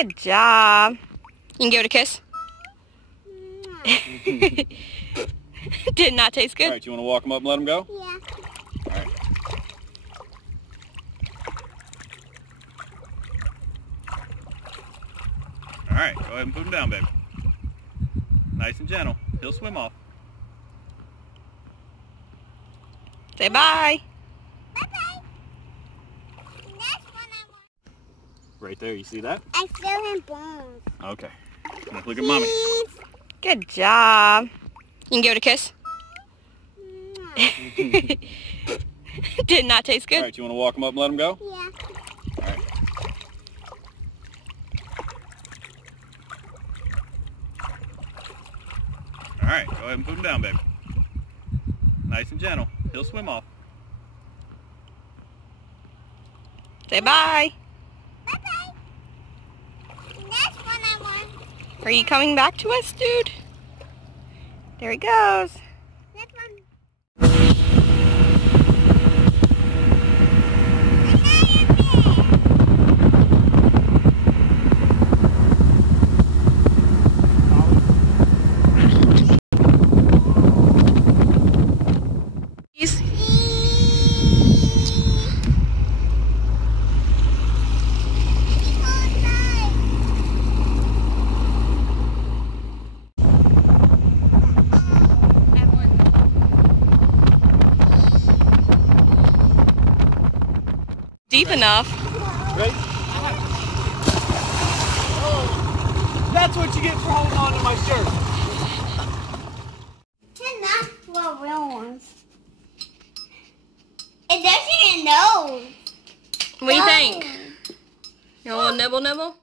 Good job. You can give it a kiss. Did not taste good. All right, you want to walk him up and let him go? Yeah. All right. All right, go ahead and put him down, baby. Nice and gentle. He'll swim off. Say bye. Bye-bye. That's what I want. Right there, you see that? I feel him bones. Okay. Now look at mommy. Good job. You can give it a kiss. Did not taste good. All right, you want to walk him up and let him go? Yeah. All right. All right, go ahead and put him down, baby. Nice and gentle. He'll swim off. Say bye. Bye-bye. That's what I want. Are you coming back to us, dude? There he goes. That's one. Please. Deep enough. Ready? That's what you get for holding on to my shirt. They're not for real ones. It doesn't even know. What do you think? You want a little nibble nibble?